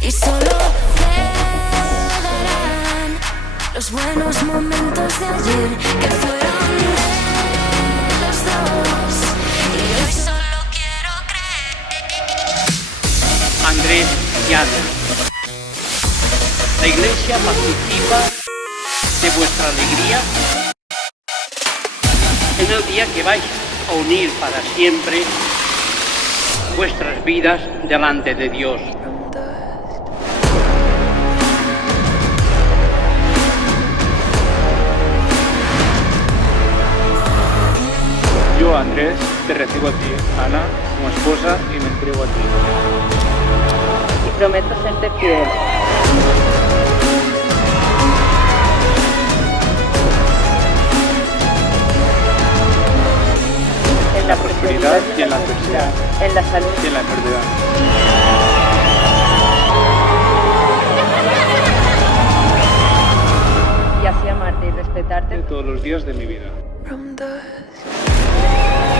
Y solo quedarán los buenos momentos de ayer, que fueron de los dos. Y hoy solo quiero creer. Andrés y Ana. La Iglesia participa de vuestra alegría en el día que vais a unir para siempre vuestras vidas delante de Dios. Yo, Andrés, te recibo a ti, Ana, como esposa y me entrego a ti. Y prometo serte fiel. En la prosperidad y en la adversidad. En la salud Y en la enfermedad. Y así amarte y respetarte De todos los días de mi vida. From dusk.